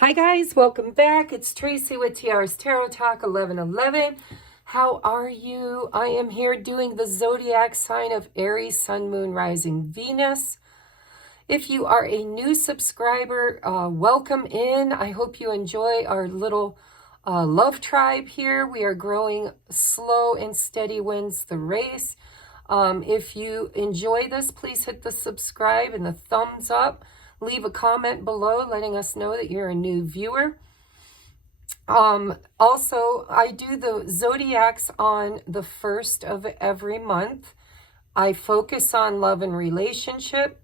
Hi guys, welcome back. It's Tracy with TR's Tarot Talk 1111. How are you? I am here doing the zodiac sign of Aries, Sun, Moon, Rising, Venus. If you are a new subscriber, welcome in. I hope you enjoy our little love tribe here. We are growing. Slow and steady wins the race. If you enjoy this, please hit the subscribe and the thumbs up. Leave a comment below letting us know that you're a new viewer. Also, I do the zodiacs on the 1st of every month. I focus on love and relationship.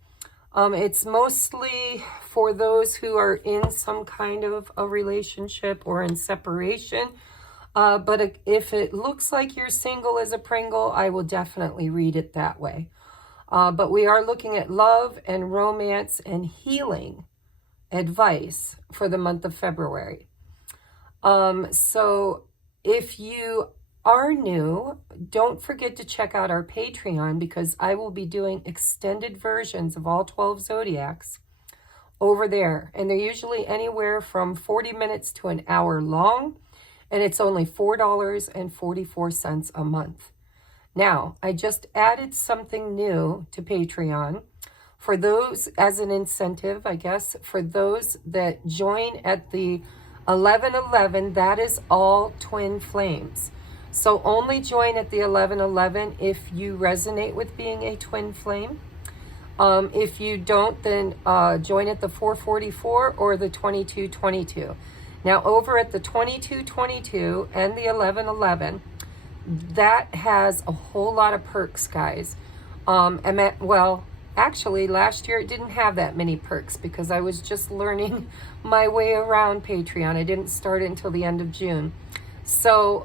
It's mostly for those who are in some kind of a relationship or in separation. But if it looks like you're single as a Pringle, I will definitely read it that way. But we are looking at love and romance and healing advice for the month of February. So if you are new, don't forget to check out our Patreon because I will be doing extended versions of all 12 zodiacs over there. And they're usually anywhere from 40 minutes to an hour long. And it's only $4.44 a month. Now, I just added something new to Patreon for those as an incentive, I guess, for those that join at the 1111, that is all twin flames. So only join at the 1111 if you resonate with being a twin flame. If you don't, then join at the 444 or the 2222. Now, over at the 2222 and the 1111, that has a whole lot of perks, guys. Well, actually, last year it didn't have that many perks because I was just learning my way around Patreon. I didn't start it until the end of June. So,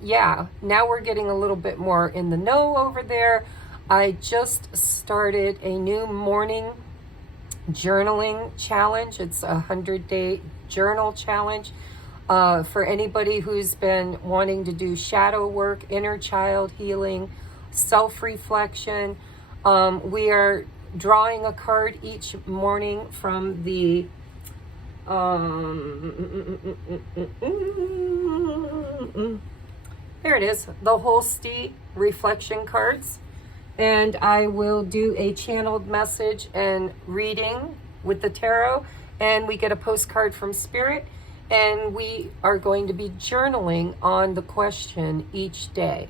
yeah, now we're getting a little bit more in the know over there. I just started a new morning journaling challenge. It's a 100-day journal challenge. For anybody who's been wanting to do shadow work, inner child healing, self-reflection. We are drawing a card each morning from the there it is, the Holstein reflection cards. And I will do a channeled message and reading with the tarot, and we get a postcard from Spirit. And we are going to be journaling on the question each day.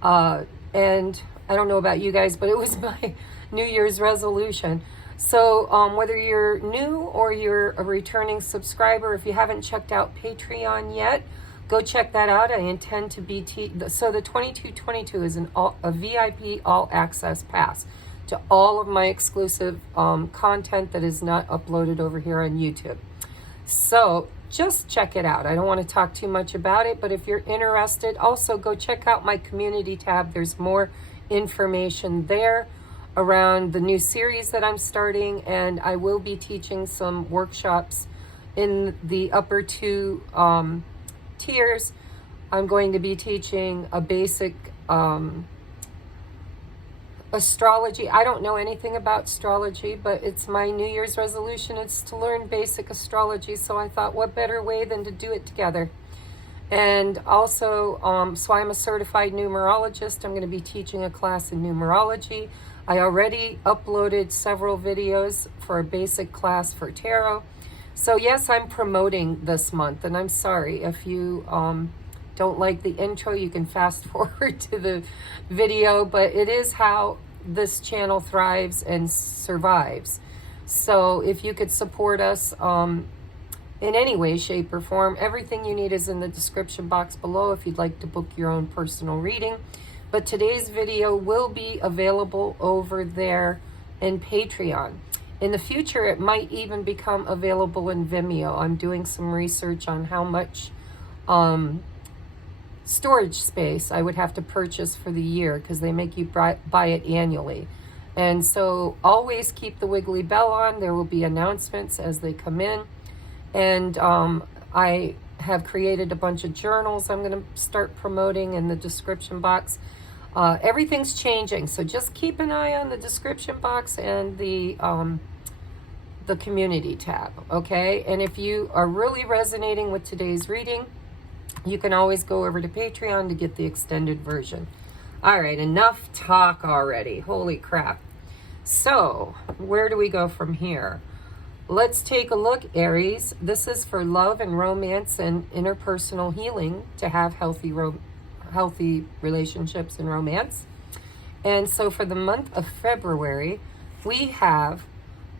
And I don't know about you guys, but it was my New Year's resolution. So whether you're new or you're a returning subscriber, if you haven't checked out Patreon yet, go check that out. I intend to be... So the 2222 is a VIP all-access pass to all of my exclusive content that is not uploaded over here on YouTube. So just check it out. I don't want to talk too much about it, but if you're interested, also go check out my community tab. There's more information there around the new series that I'm starting, and I will be teaching some workshops in the upper two tiers. I'm going to be teaching a basic astrology. I don't know anything about astrology, but it's my New Year's resolution. It's to learn basic astrology. So I thought, what better way than to do it together? And also, so I'm a certified numerologist. I'm going to be teaching a class in numerology. I already uploaded several videos for a basic class for tarot. So yes, I'm promoting this month, and I'm sorry if you don't like the intro, you can fast forward to the video, but it is how this channel thrives and survives. So if you could support us in any way, shape, or form, everything you need is in the description box below if you'd like to book your own personal reading. But today's video will be available over there in Patreon. In the future, it might even become available in Vimeo. I'm doing some research on how much storage space I would have to purchase for the year because they make you buy it annually. And so always keep the wiggly bell on. There will be announcements as they come in. And I have created a bunch of journals I'm going to start promoting in the description box. Everything's changing, so just keep an eye on the description box and the the community tab, okay? And if you are really resonating with today's reading, you can always go over to Patreon to get the extended version. All right, enough talk already. Holy crap. So, where do we go from here? Let's take a look, Aries. This is for love and romance and interpersonal healing, to have healthy relationships and romance. And so for the month of February, we have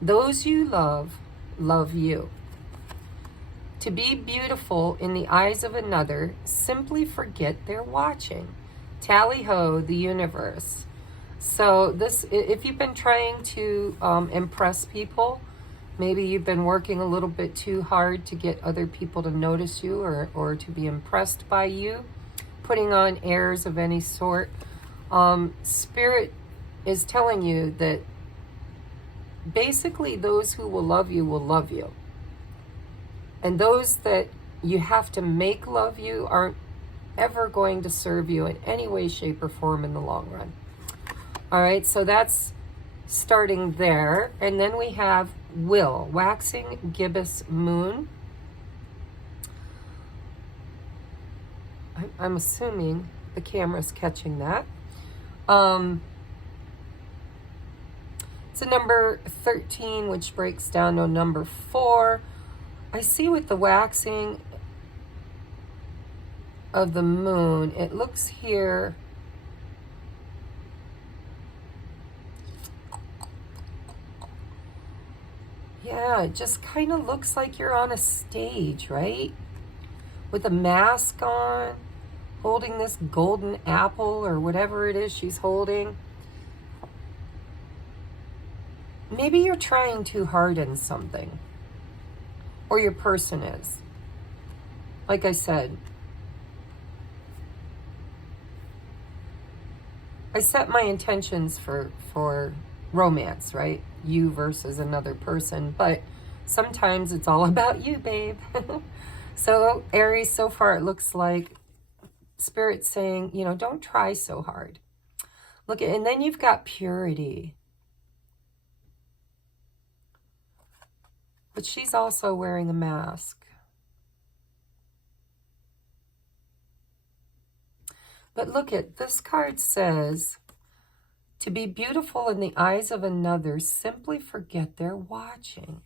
those you love, love you. To be beautiful in the eyes of another, simply forget they're watching. Tally ho, the universe. So this, if you've been trying to impress people, maybe you've been working a little bit too hard to get other people to notice you or to be impressed by you, putting on airs of any sort, Spirit is telling you that basically those who will love you will love you. And those that you have to make love you aren't ever going to serve you in any way, shape, or form in the long run. All right, so that's starting there. And then we have Will, waxing gibbous moon. I'm assuming the camera's catching that. It's a number 13, which breaks down to number 4. I see with the waxing of the moon, it looks here. Yeah, it just kind of looks like you're on a stage, right? With a mask on, holding this golden apple or whatever it is she's holding. Maybe you're trying too hard in something. Or your person is. Like I said, I set my intentions for romance, right? You versus another person. But sometimes it's all about you, babe. So, Aries, so far it looks like Spirit's saying, you know, don't try so hard. Look at, and then you've got purity. But she's also wearing a mask. But look at, this card says, to be beautiful in the eyes of another, simply forget they're watching.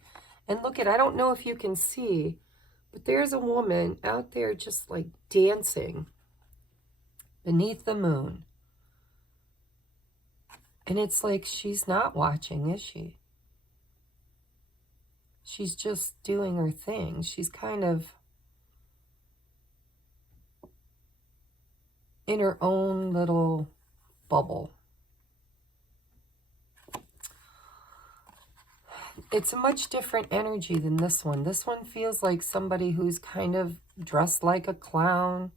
And look at, I don't know if you can see, but there's a woman out there just like dancing beneath the moon. And it's like she's not watching, is she? She's just doing her thing. She's kind of in her own little bubble. It's a much different energy than this one. This one feels like somebody who's kind of dressed like a clown,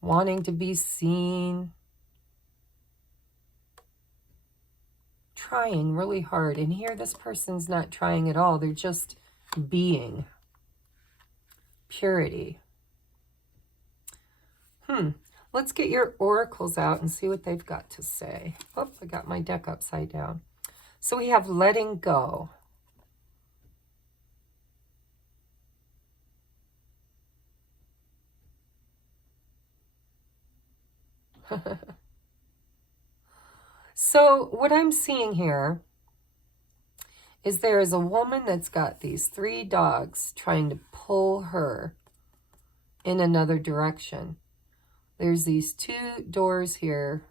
wanting to be seen, trying really hard. And here, this person's not trying at all. They're just being. Purity. Let's get your oracles out and see what they've got to say. Oh, I got my deck upside down. So we have letting go. So what I'm seeing here is there is a woman that's got these 3 dogs trying to pull her in another direction. There's these 2 doors here.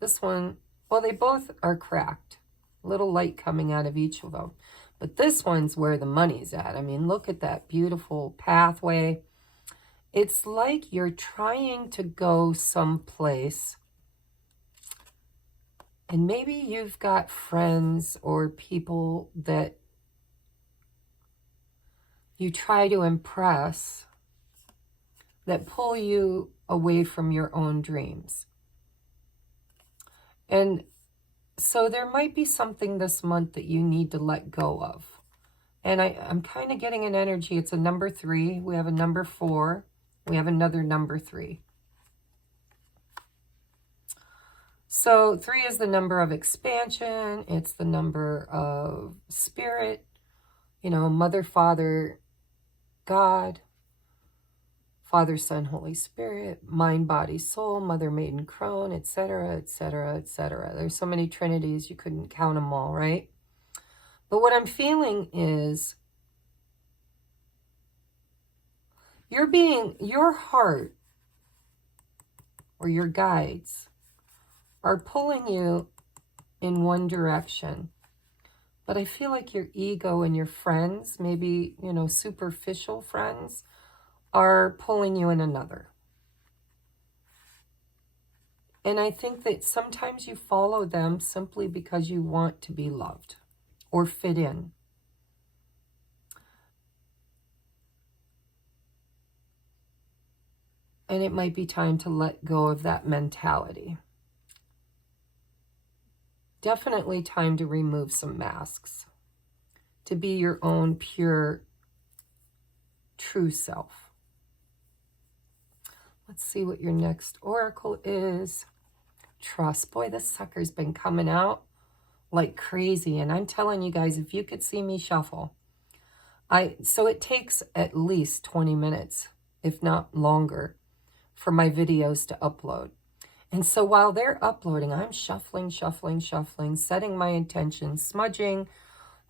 This one, well, they both are cracked. Little light coming out of each of them. But this one's where the money's at. I mean, look at that beautiful pathway. It's like you're trying to go someplace. And maybe you've got friends or people that you try to impress that pull you away from your own dreams. And so there might be something this month that you need to let go of. And I'm kind of getting an energy. It's a number 3. We have a number 4. We have another number 3. So 3 is the number of expansion. It's the number of spirit, you know, Mother, Father, God, Father, Son, Holy Spirit, mind, body, soul, Mother, Maiden, Crone, etc., etc., etc. There's so many trinities, you couldn't count them all, right? But what I'm feeling is your heart or your guides are pulling you in one direction. But I feel like your ego and your friends, maybe, you know, superficial friends, are pulling you in another. And I think that sometimes you follow them simply because you want to be loved or fit in. And it might be time to let go of that mentality. Definitely time to remove some masks. To be your own pure, true self. Let's see what your next oracle is. Trust. Boy, this sucker's been coming out like crazy. And I'm telling you guys, if you could see me shuffle, so it takes at least 20 minutes, if not longer, for my videos to upload. And so while they're uploading, I'm shuffling, shuffling, shuffling, setting my intentions, smudging,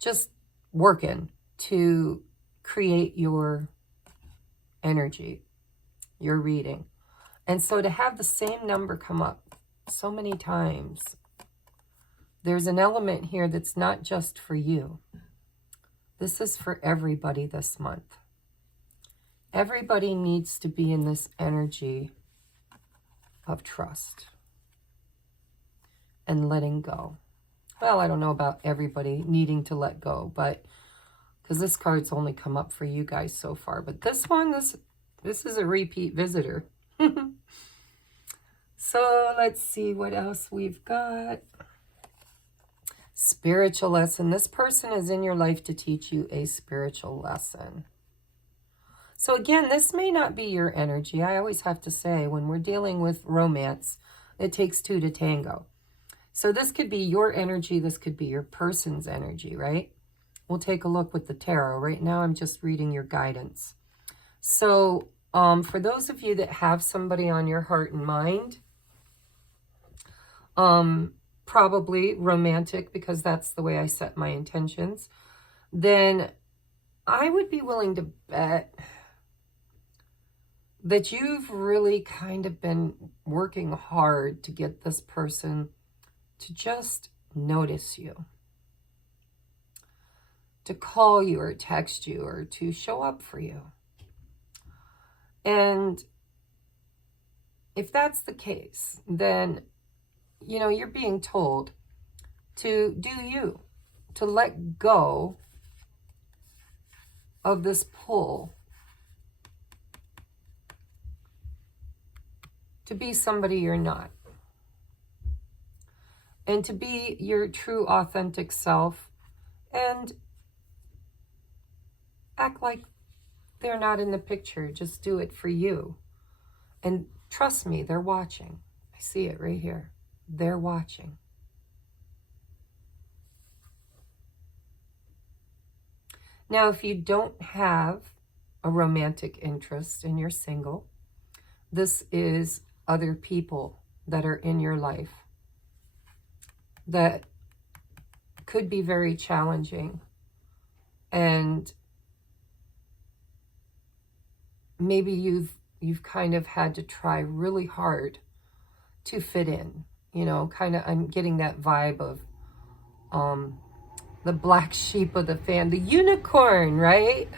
just working to create your energy, your reading. And so to have the same number come up so many times, there's an element here that's not just for you. This is for everybody this month. Everybody needs to be in this energy of trust and letting go. Well, I don't know about everybody needing to let go, but because this card's only come up for you guys so far. But this one, this is a repeat visitor. So let's see what else we've got. Spiritual lesson. This person is in your life to teach you a spiritual lesson. So again, this may not be your energy. I always have to say, when we're dealing with romance, it takes 2 to tango. So this could be your energy. This could be your person's energy, right? We'll take a look with the tarot. Right now, I'm just reading your guidance. So for those of you that have somebody on your heart and mind, probably romantic, because that's the way I set my intentions, then I would be willing to bet that you've really kind of been working hard to get this person to just notice you, to call you or text you or to show up for you. And if that's the case, then, you know, you're being told to do you, to let go of this pull to be somebody you're not, and to be your true authentic self and act like they're not in the picture. Just do it for you. And trust me, they're watching. I see it right here. They're watching. Now, if you don't have a romantic interest and you're single, this is other people that are in your life that could be very challenging, and maybe you've kind of had to try really hard to fit in, you know, kind of. I'm getting that vibe of the black sheep of the fan, the unicorn, right?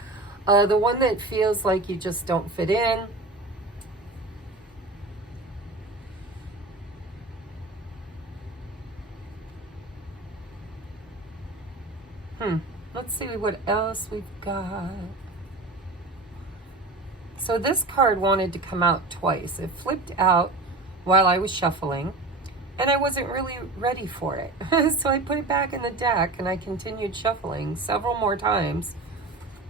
The one that feels like you just don't fit in. Let's see what else we've got. So this card wanted to come out twice. It flipped out while I was shuffling, and I wasn't really ready for it. So I put it back in the deck, and I continued shuffling several more times,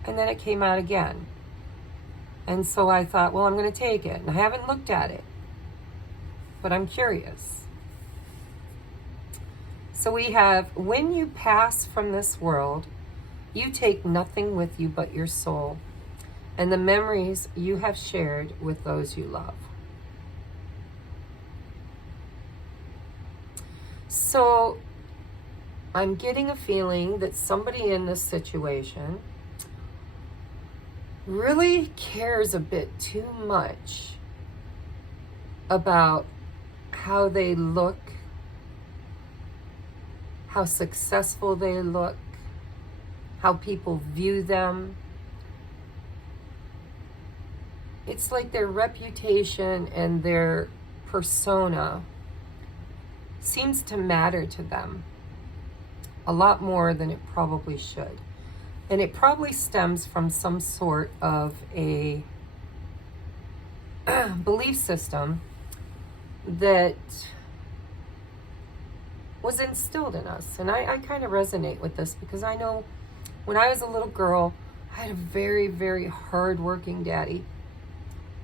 and then it came out again. And so I thought, well, I'm going to take it. And I haven't looked at it, but I'm curious. So we have, when you pass from this world, you take nothing with you but your soul and the memories you have shared with those you love. So I'm getting a feeling that somebody in this situation really cares a bit too much about how they look, how successful they look, how people view them. It's like their reputation and their persona seems to matter to them a lot more than it probably should. And it probably stems from some sort of a belief system that was instilled in us. And I kind of resonate with this because I know when I was a little girl, I had a very, very hard-working daddy.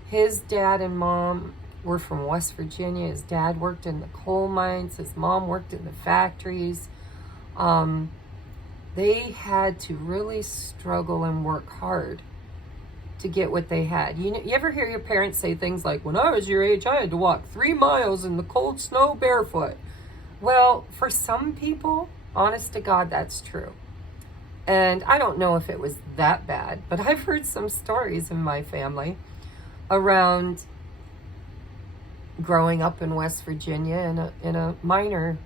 His dad and mom were from West Virginia. His dad worked in the coal mines. His mom worked in the factories. They had to really struggle and work hard to get what they had. You ever hear your parents say things like, when I was your age, I had to walk 3 miles in the cold snow barefoot? Well, for some people, honest to God, that's true. And I don't know if it was that bad, but I've heard some stories in my family around growing up in West Virginia in a miner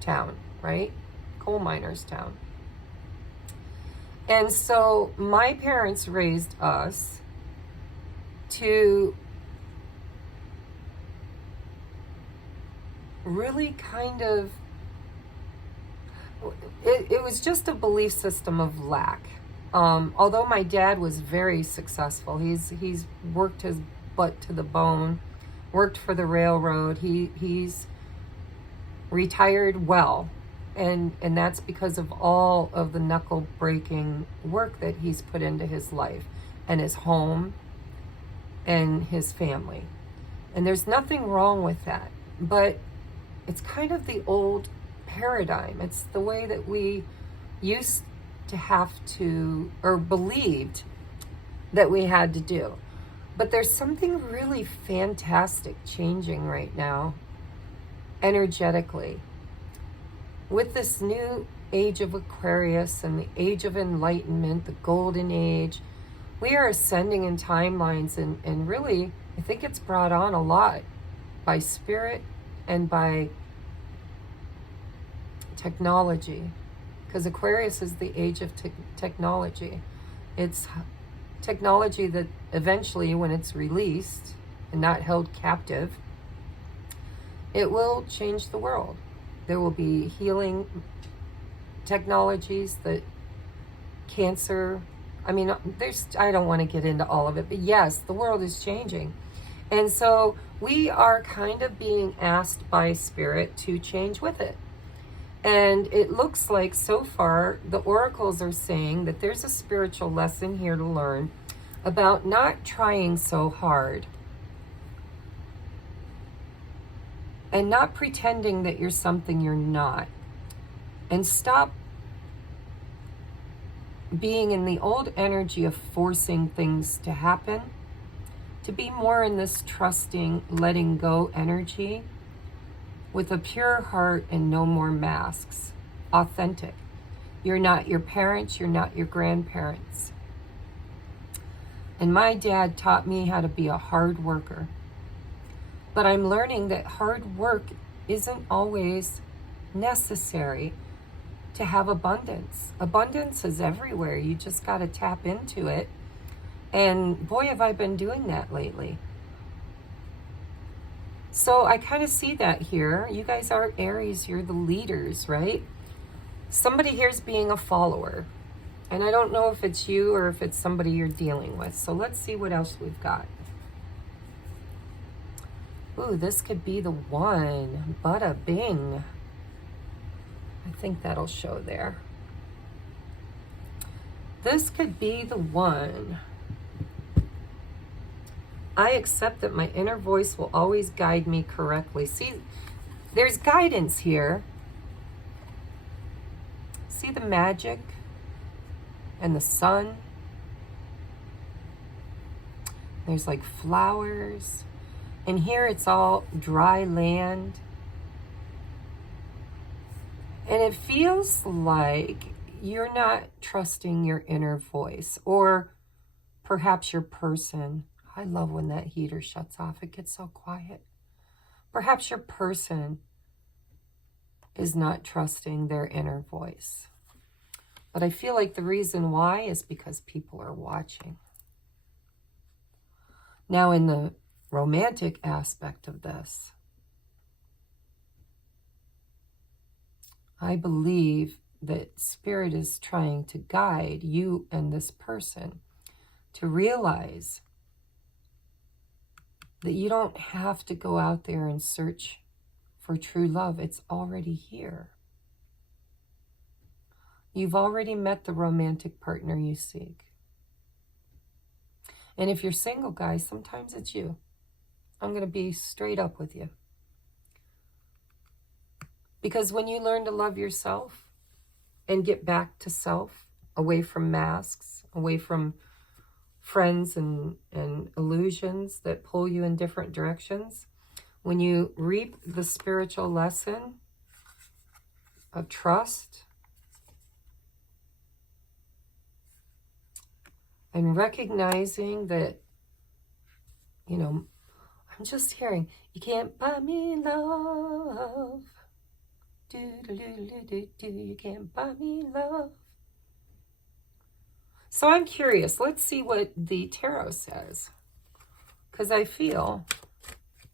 town, right? Coal miners town. And so my parents raised us to really kind of, it was just a belief system of lack. Although my dad was very successful, he's worked his butt to the bone, worked for the railroad. He's retired well, and that's because of all of the knuckle breaking work that he's put into his life and his home and his family. And there's nothing wrong with that, but it's kind of the old paradigm. It's the way that we used to have to, or believed that we had to do. But there's something really fantastic changing right now, energetically. With this new age of Aquarius and the age of enlightenment, the golden age, we are ascending in timelines, and really, I think it's brought on a lot by spirit and by technology, because Aquarius is the age of technology. It's technology that eventually, when it's released and not held captive, it will change the world. There will be healing technologies that cancer, I mean, I don't want to get into all of it, but yes, the world is changing. And so we are kind of being asked by spirit to change with it. And it looks like so far the oracles are saying that there's a spiritual lesson here to learn about not trying so hard and not pretending that you're something you're not, and stop being in the old energy of forcing things to happen, to be more in this trusting, letting go energy with a pure heart and no more masks. Authentic. You're not your parents, you're not your grandparents. And my dad taught me how to be a hard worker. But I'm learning that hard work isn't always necessary to have abundance. Abundance is everywhere. You just got to tap into it. And boy, have I been doing that lately. So I kind of see that here. You guys are Aries, you're the leaders, right? Somebody here's being a follower. And I don't know if it's you or if it's somebody you're dealing with. So let's see what else we've got. Ooh, this could be the one. Bada bing. I think that'll show there. This could be the one. I accept that my inner voice will always guide me correctly. See, there's guidance here. See the magic and the sun? There's like flowers. And here it's all dry land. And it feels like you're not trusting your inner voice, or perhaps your person. I love when that heater shuts off. It gets so quiet. Perhaps your person is not trusting their inner voice. But I feel like the reason why is because people are watching. Now, in the romantic aspect of this, I believe that Spirit is trying to guide you and this person to realize that you don't have to go out there and search for true love. It's already here. You've already met the romantic partner you seek. And if you're single, guys, sometimes it's you. I'm going to be straight up with you. Because when you learn to love yourself and get back to self, away from masks, away from friends and illusions that pull you in different directions, when you reap the spiritual lesson of trust and recognizing that, you know, I'm just hearing, you can't buy me love. You can't buy me love. So I'm curious. Let's see what the tarot says, because I feel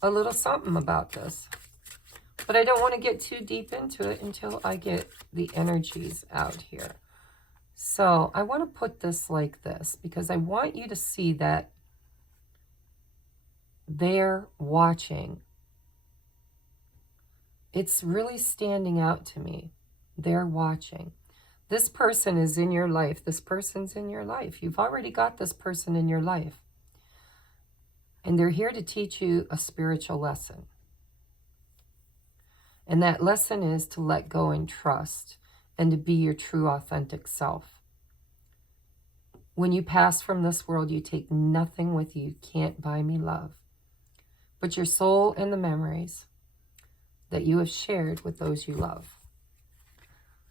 a little something about this. But I don't want to get too deep into it until I get the energies out here. So I want to put this like this, because I want you to see that they're watching. It's really standing out to me. They're watching. This person is in your life. This person's in your life. You've already got this person in your life. And they're here to teach you a spiritual lesson. And that lesson is to let go and trust and to be your true, authentic self. When you pass from this world, you take nothing with you. You can't buy me love, but your soul and the memories that you have shared with those you love.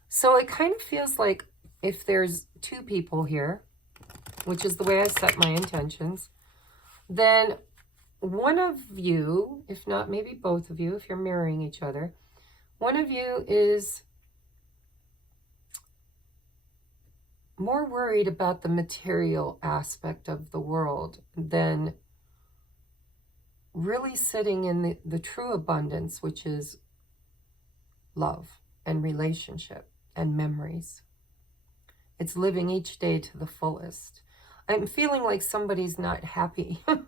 So it kind of feels like if there's two people here, which is the way I set my intentions, then one of you, if not maybe both of you, if you're mirroring each other, one of you is more worried about the material aspect of the world than really sitting in the true abundance, which is love and relationship and memories. It's living each day to the fullest. I'm feeling like somebody's not happy. I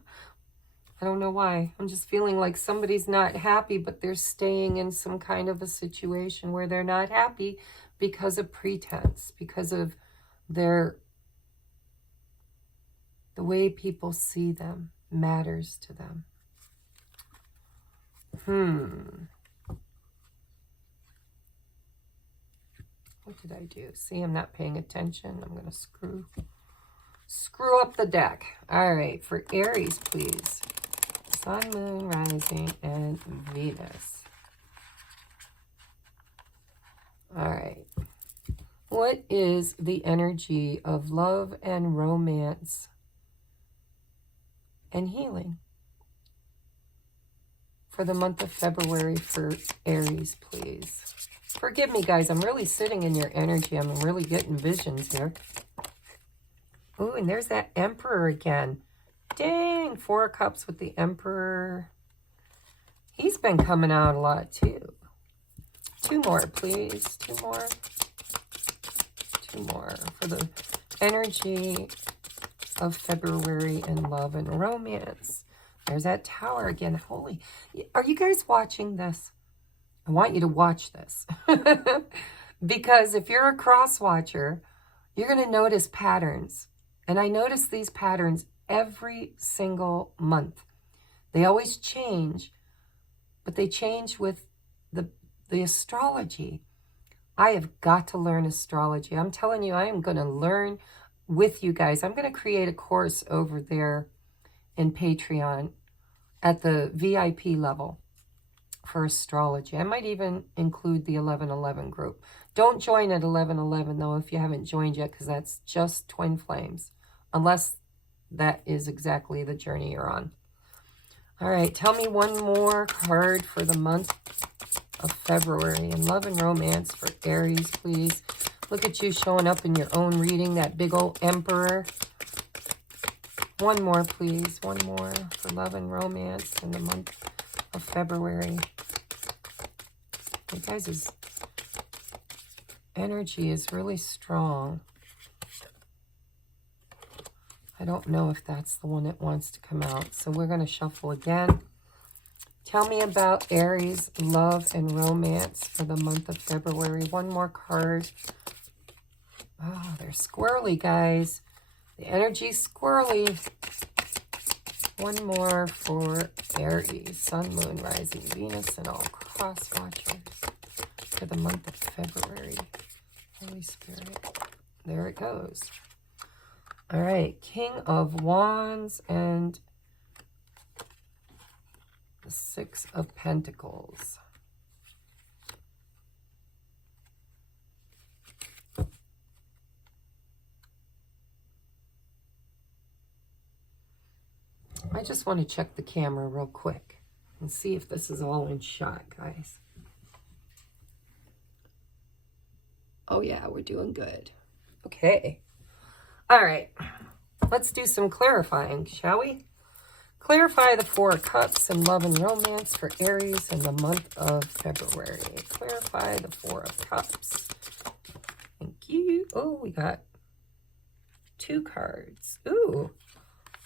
don't know why. I'm just feeling like somebody's not happy, but they're staying in some kind of a situation where they're not happy because of pretense, because of the way people see them matters to them. What did I do? See, I'm not paying attention. I'm going to screw up the deck. All right, for Aries, please. Sun, Moon, Rising, and Venus. All right. What is the energy of love and romance and healing for the month of February for Aries, please? Forgive me, guys. I'm really sitting in your energy. I'm really getting visions here. Ooh, and there's that Emperor again. Dang, 4 of Cups with the Emperor. He's been coming out a lot, too. 2 more, please. 2 more. 2 more for the energy of February in love and romance. There's that Tower again. Holy, are you guys watching this? I want you to watch this. Because if you're a cross watcher, you're going to notice patterns. And I notice these patterns every single month. They always change, but they change with the astrology. I have got to learn astrology. I'm telling you, I am going to learn with you guys. I'm going to create a course over there in Patreon at the VIP level for astrology. I might even include the 1111 group. Don't join at 1111 though if you haven't joined yet, because that's just twin flames, unless that is exactly the journey you're on. All right, tell me one more card for the month of February in love and romance for Aries, please. Look at you showing up in your own reading, that big old Emperor. One more, please. One more for love and romance in the month of February. You guys' energy is really strong. I don't know if that's the one that wants to come out. So we're going to shuffle again. Tell me about Aries, love and romance for the month of February. One more card. Oh, they're squirrely, guys. The energy's squirrely. One more for Aries, Sun, Moon, Rising, Venus, and all cross watchers for the month of February. Holy Spirit. There it goes. All right, King of Wands and the Six of Pentacles. I just want to check the camera real quick and see if this is all in shot, guys. Oh yeah, we're doing good. Okay. All right. Let's do some clarifying, shall we? Clarify the Four of Cups in love and romance for Aries in the month of February. Clarify the Four of Cups. Thank you. Oh, we got 2 cards. Ooh.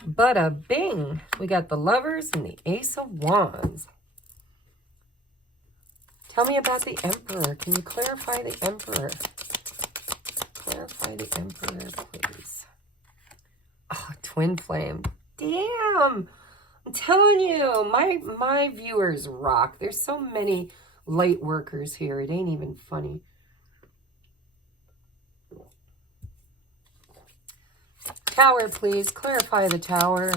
Bada bing. We got the Lovers and the Ace of Wands. Tell me about the Emperor. Can you clarify the Emperor? Clarify the Emperor, please. Oh, twin flame. Damn. I'm telling you, my viewers rock. There's so many light workers here. It ain't even funny. Tower, please. Clarify the Tower.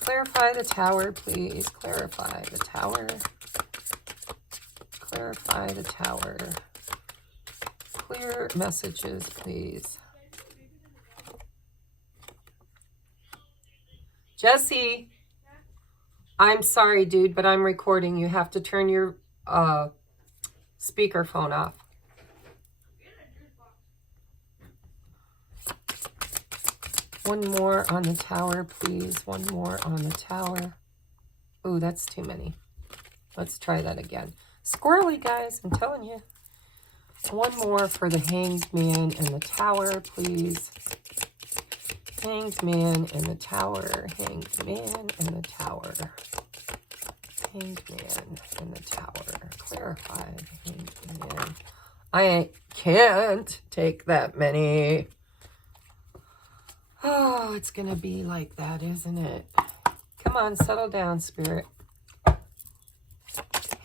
Clarify the Tower, please. Clarify the Tower. Clarify the Tower. Clear messages, please. Jesse, I'm sorry, dude, but I'm recording. You have to turn your speakerphone off. One more on the Tower, please. One more on the Tower. Ooh, that's too many. Let's try that again. Squirrely, guys, I'm telling you. One more for the Hanged Man and the Tower, please. Hanged Man and the Tower. Hanged Man and the Tower. Hanged Man and the Tower. Clarify the Hanged Man. I can't take that many. Oh, it's going to be like that, isn't it? Come on, settle down, Spirit.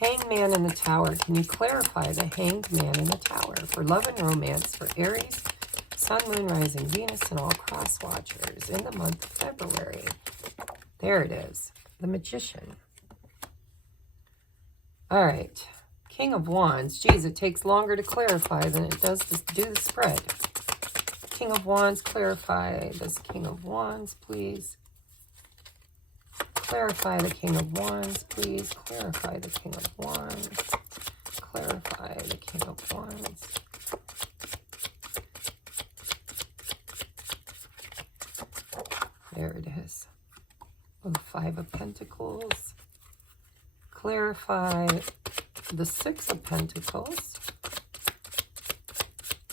Hanged Man in the Tower. Can you clarify the Hanged Man in the Tower for love and romance for Aries, Sun, Moon, Rising, Venus, and all cross watchers in the month of February? There it is. The Magician. All right. King of Wands. Geez, it takes longer to clarify than it does to do the spread. King of Wands, clarify this King of Wands, please. Clarify the King of Wands, please. Clarify the King of Wands. Clarify the King of Wands. There it is. Oh, 5 of Pentacles. Clarify the 6 of Pentacles.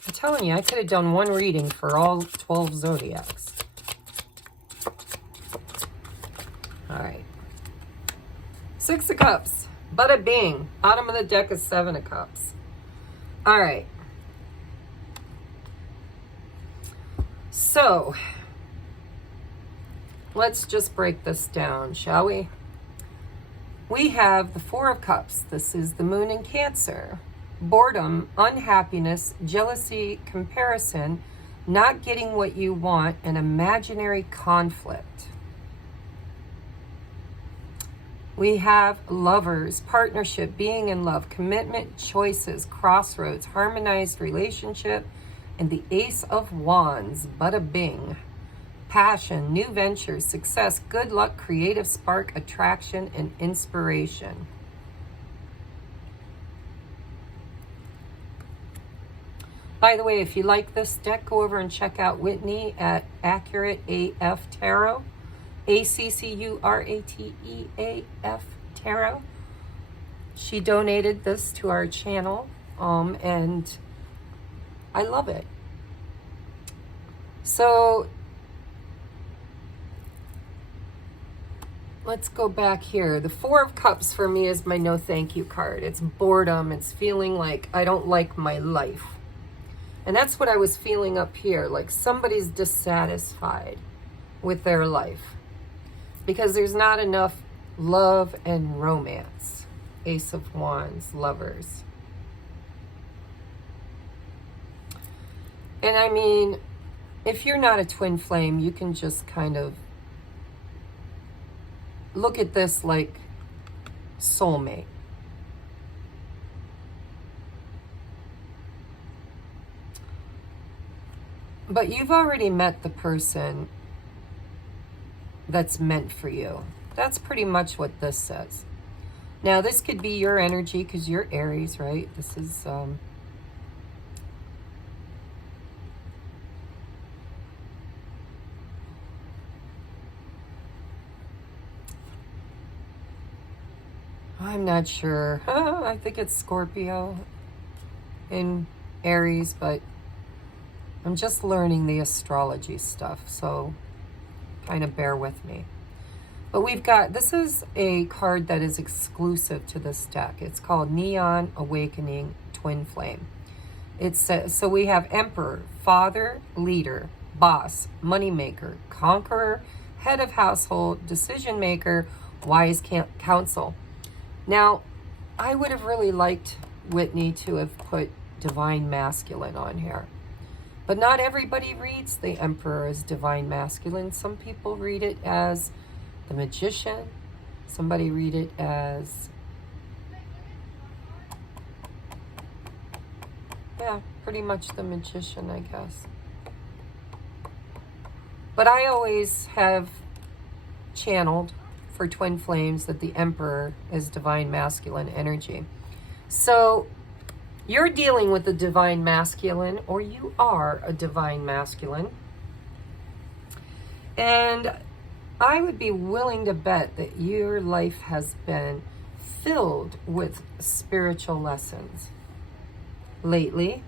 I'm telling you, I could have done one reading for all 12 zodiacs. All right. 6 of Cups. Bada bing. Bottom of the deck is 7 of Cups. All right. So, let's just break this down, shall we? We have the 4 of Cups. This is the Moon in Cancer. boredom, unhappiness, jealousy, comparison, not getting what you want, and imaginary conflict. We have lovers, partnership, being in love, commitment, choices, crossroads, harmonized relationship, and the Ace of Wands, bada bing. Passion, new ventures, success, good luck, creative spark, attraction, and inspiration. By the way, if you like this deck, go over and check out Whitney at Accurate AF Tarot. ACCURATEAF Tarot. She donated this to our channel, and I love it. So let's go back here. The Four of Cups for me is my no thank you card. It's boredom. It's feeling like I don't like my life. And that's what I was feeling up here, like somebody's dissatisfied with their life because there's not enough love and romance. Ace of Wands, lovers. And I mean, if you're not a twin flame, you can just kind of look at this like soulmate. But you've already met the person that's meant for you. That's pretty much what this says. Now, this could be your energy because you're Aries, right? This is... I'm not sure. I think it's Scorpio in Aries, but I'm just learning the astrology stuff, so kind of bear with me. But we've got, this is a card that is exclusive to this deck. It's called Neon Awakening Twin Flame. It says, so we have Emperor, Father, Leader, Boss, Moneymaker, Conqueror, Head of Household, Decision Maker, Wise Counsel. Now, I would have really liked Whitney to have put Divine Masculine on here. But not everybody reads the Emperor as Divine Masculine. Some people read it as the Magician. Somebody read it as... yeah, pretty much the Magician, I guess. But I always have channeled for twin flames that the Emperor is Divine Masculine energy. So you're dealing with the Divine Masculine, or you are a Divine Masculine. And I would be willing to bet that your life has been filled with spiritual lessons lately.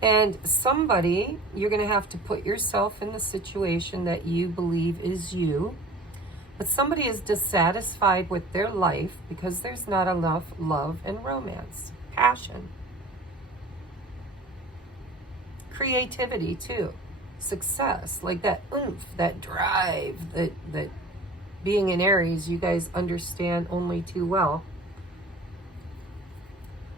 And somebody, you're going to have to put yourself in the situation that you believe is you. But somebody is dissatisfied with their life because there's not enough love and romance, passion, creativity too, success, like that oomph, that drive, that being in Aries, you guys understand only too well.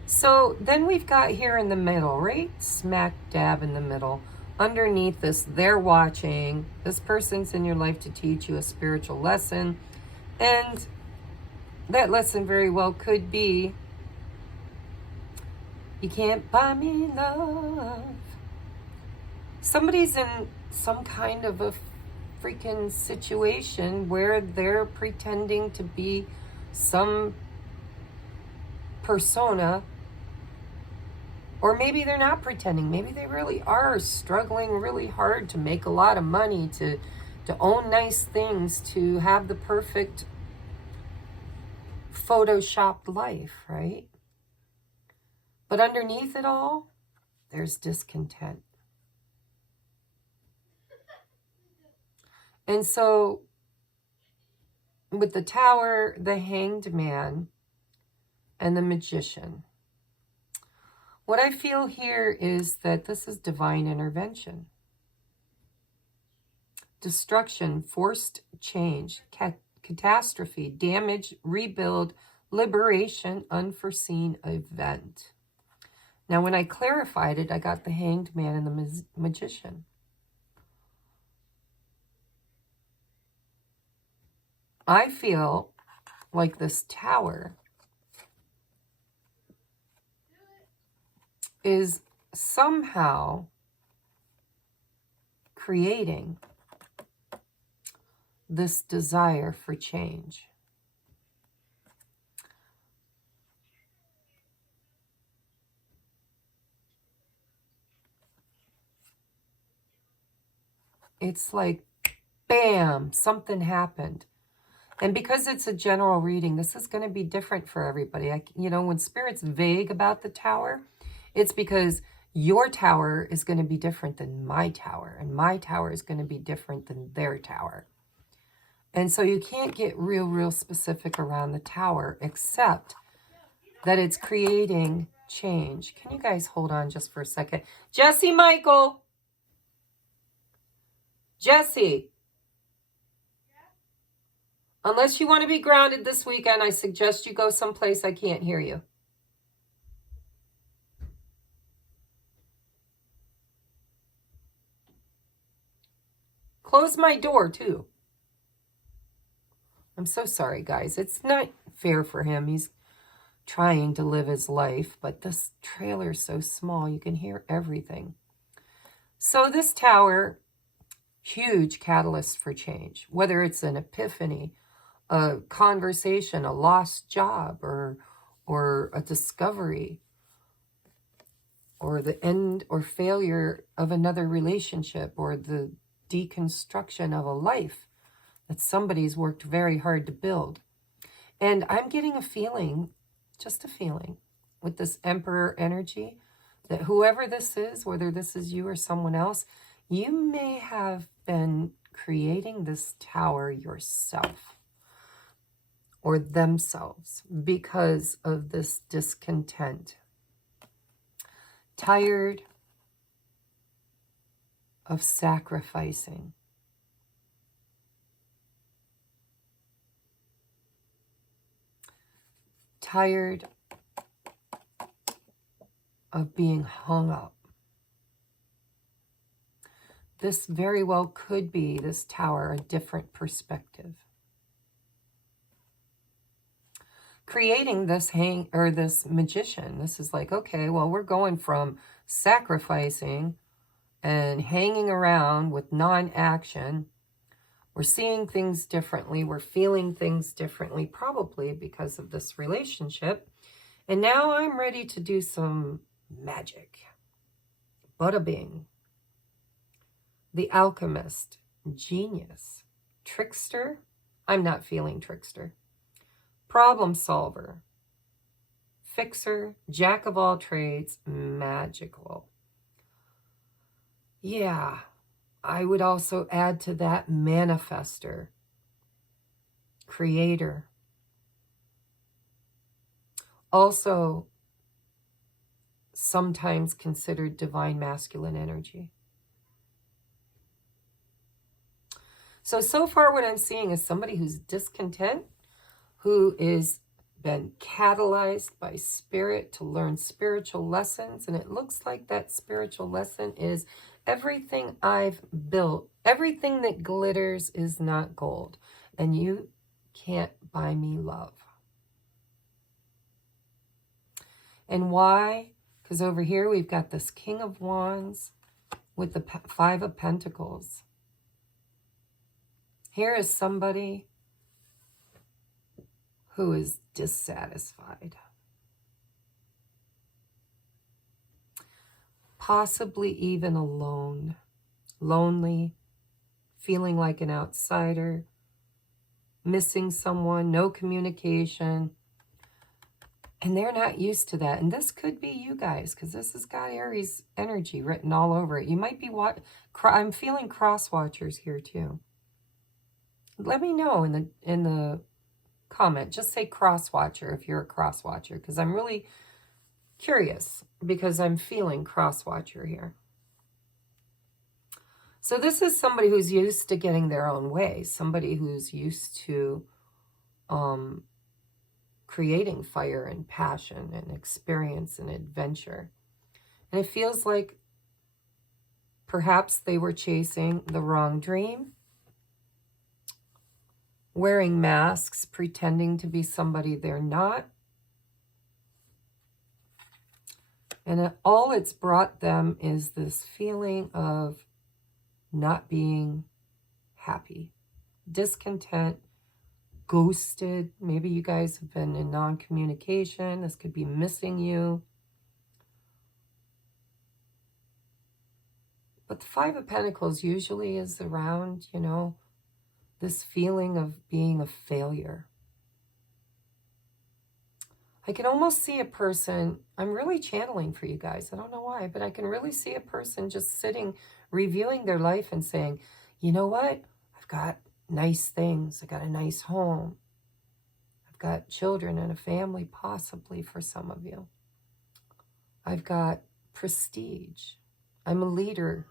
So then we've got here in the middle, right smack dab in the middle, underneath this, they're watching. This person's in your life to teach you a spiritual lesson. And that lesson very well could be, you can't buy me love. Somebody's in some kind of a freaking situation where they're pretending to be some persona. Or maybe they're not pretending. Maybe they really are struggling really hard to make a lot of money, to own nice things, to have the perfect photoshopped life, right? But underneath it all, there's discontent. And so with the Tower, the Hanged Man, and the Magician, what I feel here is that this is divine intervention. Destruction, forced change, catastrophe, damage, rebuild, liberation, unforeseen event. Now, when I clarified it, I got the Hanged Man and the Magician. I feel like this tower is somehow creating this desire for change. It's like, bam, something happened. And because it's a general reading, this is going to be different for everybody. When Spirit's vague about the tower, it's because your tower is going to be different than my tower, and my tower is going to be different than their tower. And so you can't get real specific around the tower, except that it's creating change. Can you guys hold on just for a second? Jesse, Michael. Jesse. Unless you want to be grounded this weekend, I suggest you go someplace I can't hear you. Close my door, too. I'm so sorry, guys. It's not fair for him. He's trying to live his life, but this trailer is so small, you can hear everything. So this tower, huge catalyst for change, whether it's an epiphany, a conversation, a lost job, or a discovery, or the end or failure of another relationship, or the deconstruction of a life that somebody's worked very hard to build. And I'm getting a feeling, just a feeling, with this Emperor energy, that whoever this is, whether this is you or someone else, you may have been creating this tower yourself or themselves because of this discontent. Tired of sacrificing. Tired of being hung up. This very well could be, this tower, a different perspective. Creating this this magician. This is like, okay, well, we're going from sacrificing and hanging around with non-action. We're seeing things differently. We're feeling things differently, probably because of this relationship. And now I'm ready to do some magic. Bada bing. The alchemist, genius, trickster. I'm not feeling trickster. Problem solver, fixer, jack of all trades, magical. Yeah, I would also add to that manifester, creator. Also, sometimes considered divine masculine energy. So far what I'm seeing is somebody who's discontent, who is been catalyzed by spirit to learn spiritual lessons. And it looks like that spiritual lesson is everything I've built, everything that glitters is not gold. And you can't buy me love. And why? Because over here we've got this King of Wands with the Five of Pentacles. Here is somebody who is dissatisfied. Possibly even alone, lonely, feeling like an outsider, missing someone, no communication. And they're not used to that. And this could be you guys, because this has got Aries energy written all over it. You might be I'm feeling cross watchers here too. Let me know in the comment. Just say cross watcher if you're a cross watcher, because I'm really curious, because I'm feeling cross watcher here. So this is somebody who's used to getting their own way, somebody who's used to creating fire and passion and experience and adventure. And it feels like perhaps they were chasing the wrong dream, wearing masks, pretending to be somebody they're not. And all it's brought them is this feeling of not being happy, discontent, ghosted. Maybe you guys have been in non-communication. This could be missing you. But the Five of Pentacles usually is around, you know, this feeling of being a failure. I can almost see a person, I'm really channeling for you guys, I don't know why, but I can really see a person just sitting, reviewing their life and saying, you know what, I've got nice things, I got a nice home, I've got children and a family, possibly for some of you. I've got prestige, I'm a leader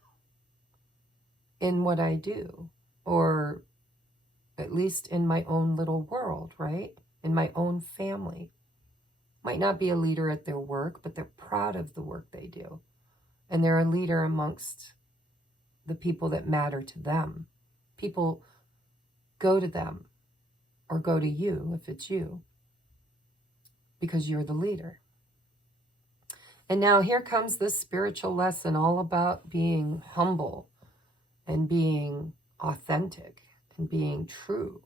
in what I do, or at least in my own little world, right? In my own family. Might not be a leader at their work, but they're proud of the work they do. And they're a leader amongst the people that matter to them. People go to them or go to you, if it's you, because you're the leader. And now here comes this spiritual lesson all about being humble and being authentic and being true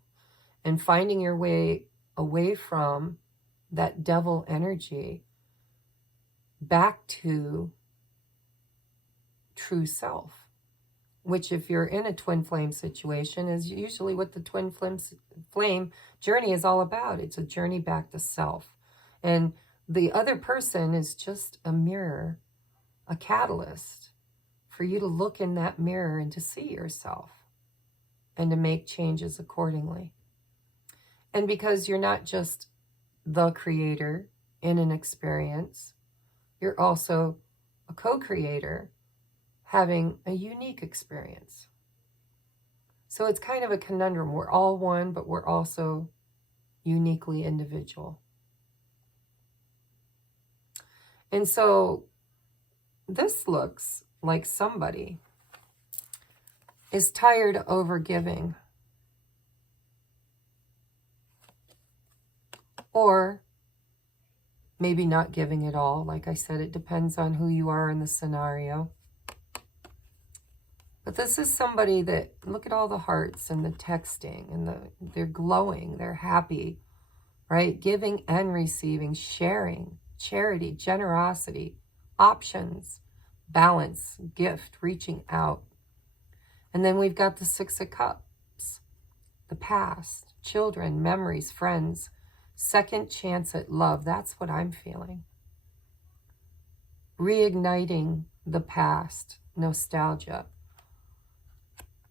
and finding your way away from that devil energy back to true self, which if you're in a twin flame situation is usually what the twin flame journey is all about. It's a journey back to self. And the other person is just a mirror, a catalyst for you to look in that mirror and to see yourself and to make changes accordingly. And because you're not just the creator in an experience, you're also a co-creator having a unique experience. So it's kind of a conundrum. We're all one, but we're also uniquely individual. And so this looks like somebody is tired of overgiving. Or maybe not giving it all. Like I said, it depends on who you are in the scenario. But this is somebody that, look at all the hearts and the texting and they're glowing, they're happy, right? Giving and receiving, sharing, charity, generosity, options, balance, gift, reaching out. And then we've got the Six of Cups, the past, children, memories, friends, second chance at love. That's what I'm feeling. Reigniting the past, nostalgia.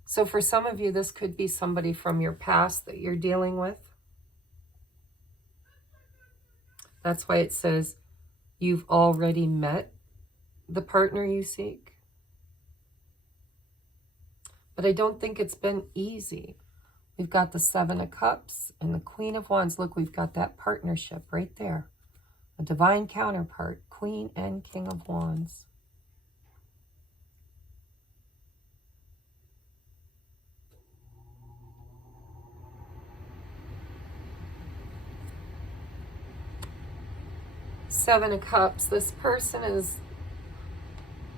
So for some of you, this could be somebody from your past that you're dealing with. That's why it says you've already met the partner you seek. But I don't think it's been easy. We've got the Seven of Cups and the Queen of Wands. Look, we've got that partnership right there. A divine counterpart, Queen and King of Wands. Seven of Cups. This person is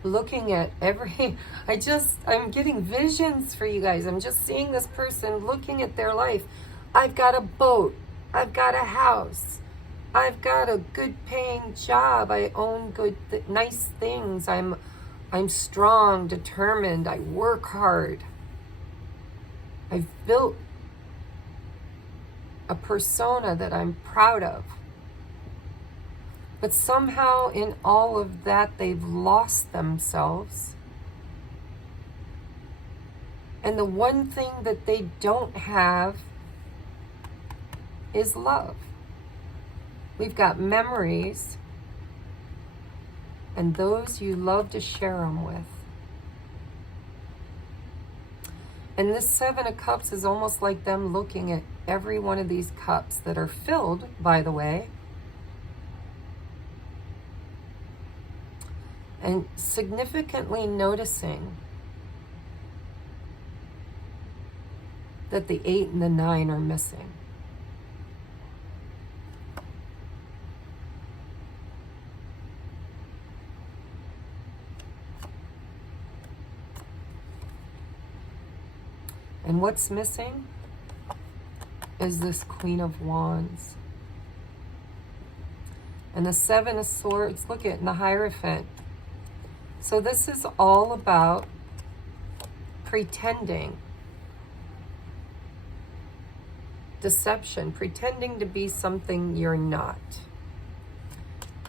looking at I'm getting visions for you guys. I'm just seeing this person looking at their life. I've got a boat. I've got a house. I've got a good paying job. I own nice things. I'm strong, determined. I work hard. I've built a persona that I'm proud of. But somehow in all of that, they've lost themselves. And the one thing that they don't have is love. We've got memories and those you love to share them with. And this Seven of Cups is almost like them looking at every one of these cups that are filled, by the way, and significantly noticing that the 8 and the 9 are missing. And what's missing is this Queen of Wands. And the 7 of Swords, look at, and the Hierophant. So this is all about pretending. Deception, pretending to be something you're not.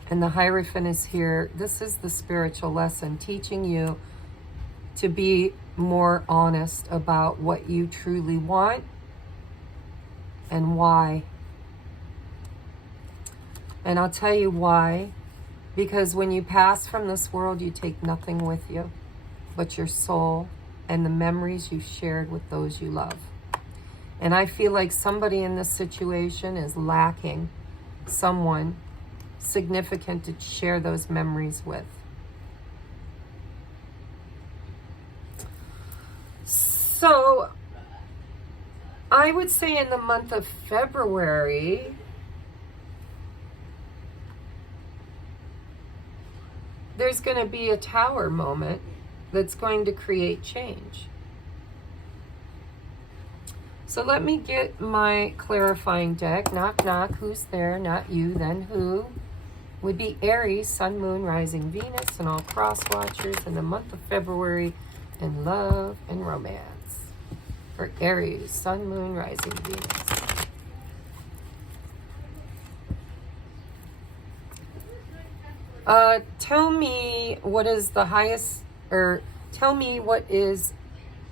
And the Hierophant is here. This is the spiritual lesson, teaching you to be more honest about what you truly want and why. And I'll tell you why. Because when you pass from this world, you take nothing with you but your soul and the memories you shared with those you love. And I feel like somebody in this situation is lacking someone significant to share those memories with. So I would say in the month of February, there's going to be a tower moment that's going to create change. So let me get my clarifying deck. Knock, knock. Who's there? Not you. Then who? Would be Aries, Sun, Moon, Rising, Venus, and all cross watchers in the month of February in love and romance. For Aries, Sun, Moon, Rising, Venus. Tell me what is the highest, or tell me what is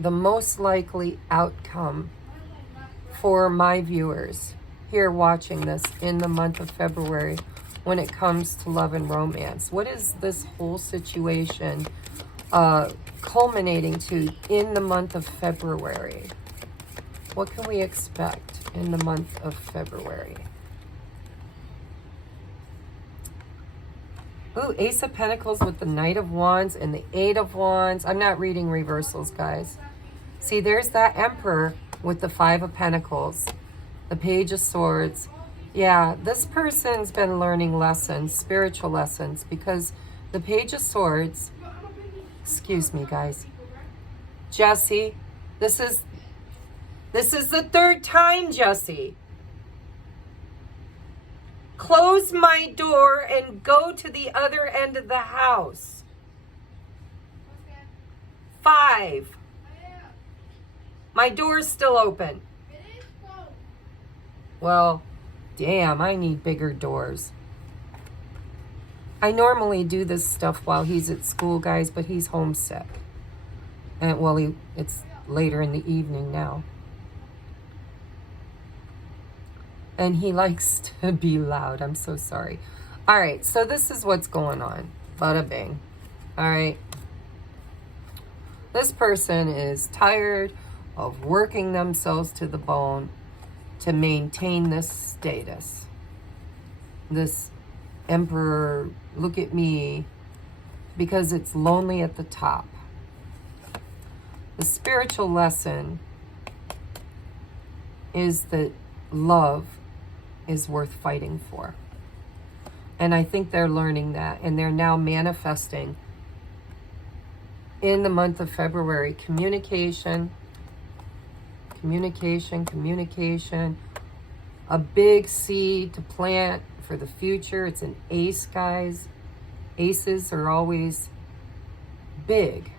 the most likely outcome for my viewers here watching this in the month of February when it comes to love and romance. What is this whole situation culminating to in the month of February? What can we expect in the month of February? Ooh, Ace of Pentacles with the Knight of Wands and the 8 of Wands. I'm not reading reversals, guys. See, there's that Emperor with the 5 of Pentacles, the Page of Swords. Yeah, this person's been learning lessons, spiritual lessons, because the Page of Swords, excuse me, guys. Jesse, this is the 3rd time, Jesse. Close my door and go to the other end of the house. 5. My door's still open. Well, damn, I need bigger doors. I normally do this stuff while he's at school, guys, but he's homesick. And well, it's later in the evening now. And he likes to be loud. I'm so sorry. All right, so this is what's going on. Bada bing. All right. This person is tired of working themselves to the bone to maintain this status. This Emperor, look at me, because it's lonely at the top. The spiritual lesson is that love is worth fighting for. And I think they're learning that, and they're now manifesting in the month of February. Communication, a big seed to plant for the future. It's an ace, guys. Aces are always big.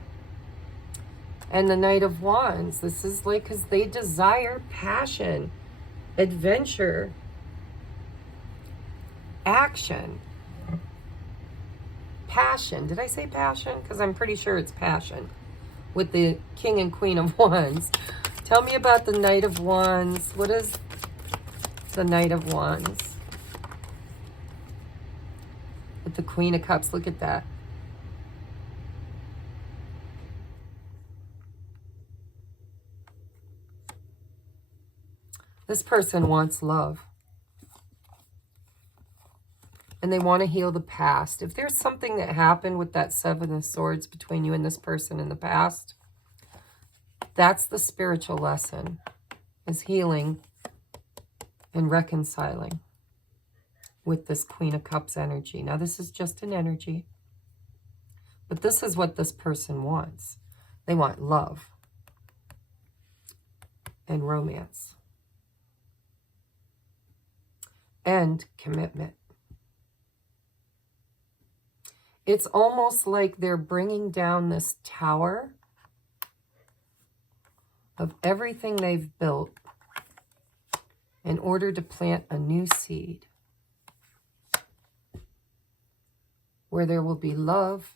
And the Knight of Wands, this is like, because they desire passion, adventure, action, passion. Did I say passion? Because I'm pretty sure it's passion with the King and Queen of Wands. Tell me about the Knight of Wands. What is the Knight of Wands? With the Queen of Cups. Look at that. This person wants love. And they want to heal the past. If there's something that happened with that Seven of Swords between you and this person in the past, that's the spiritual lesson, is healing and reconciling with this Queen of Cups energy. Now, this is just an energy, but this is what this person wants. They want love and romance and commitment. It's almost like they're bringing down this tower of everything they've built in order to plant a new seed where there will be love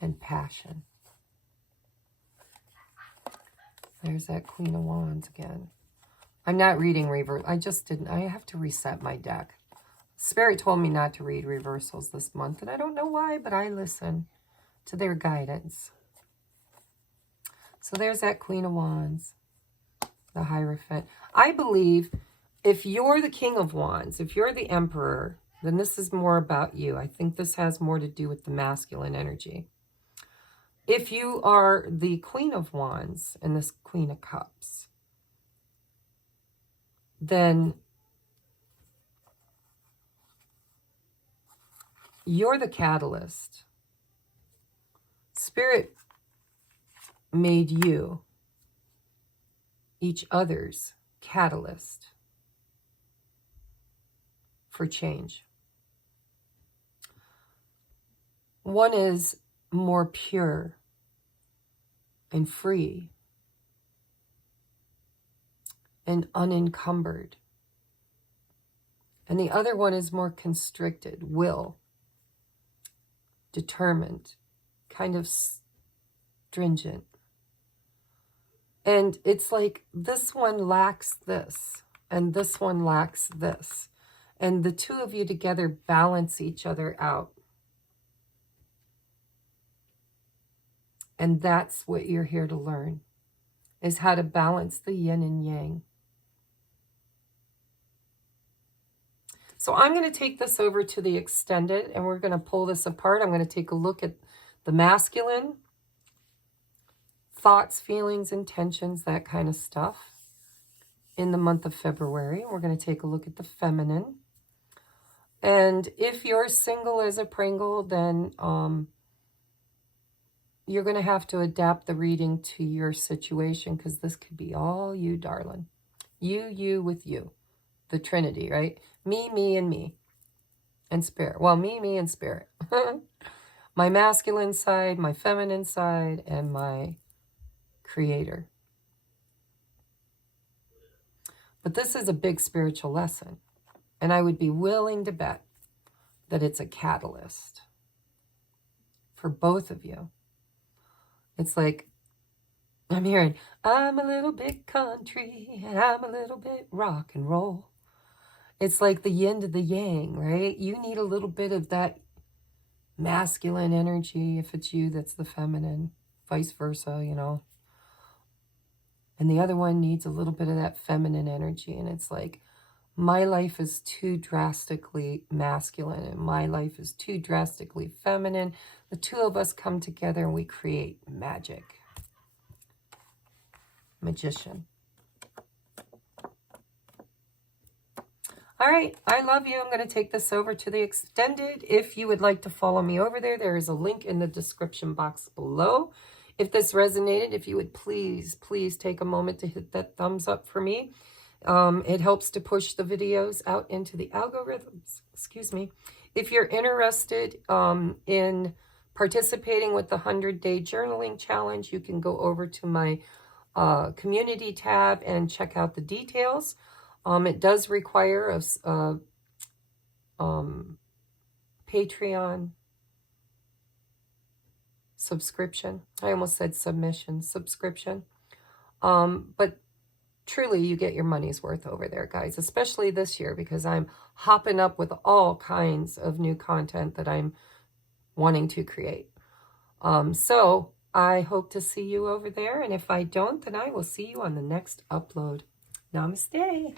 and passion. There's that Queen of Wands again. I'm not reading reverse. I just didn't. I have to reset my deck. Spirit told me not to read reversals this month, and I don't know why, but I listen to their guidance. So there's that Queen of Wands, the Hierophant. I believe if you're the King of Wands, if you're the Emperor, then this is more about you. I think this has more to do with the masculine energy. If you are the Queen of Wands and this Queen of Cups, then you're the catalyst. Spirit made you each other's catalyst for change. One is more pure and free and unencumbered. And the other one is more constricted, will, determined, kind of stringent. And it's like this one lacks this, and this one lacks this. And the two of you together balance each other out. And that's what you're here to learn, is how to balance the yin and yang. So I'm going to take this over to the extended, and we're going to pull this apart. I'm going to take a look at the masculine, thoughts, feelings, intentions, that kind of stuff in the month of February. We're going to take a look at the feminine. And if you're single as a Pringle, then you're going to have to adapt the reading to your situation, because this could be all you, darling. You with you. The Trinity, right? Me, and me. And spirit. Well, me, and spirit. My masculine side, my feminine side, and my creator. But this is a big spiritual lesson. And I would be willing to bet that it's a catalyst for both of you. It's like, I'm hearing, I'm a little bit country, and I'm a little bit rock and roll. It's like the yin to the yang, right? You need a little bit of that masculine energy if it's you that's the feminine, vice versa, you know. And the other one needs a little bit of that feminine energy. And it's like, my life is too drastically masculine and my life is too drastically feminine. The two of us come together and we create magic. Magician. All right, I love you. I'm going to take this over to the extended. If you would like to follow me over there, there is a link in the description box below. If this resonated, if you would please take a moment to hit that thumbs up for me. It helps to push the videos out into the algorithms. Excuse me. If you're interested in participating with the 100-day journaling challenge, you can go over to my community tab and check out the details. It does require a Patreon subscription. I almost said submission, subscription. But truly, you get your money's worth over there, guys, especially this year, because I'm hopping up with all kinds of new content that I'm wanting to create. So I hope to see you over there. And if I don't, then I will see you on the next upload. Namaste.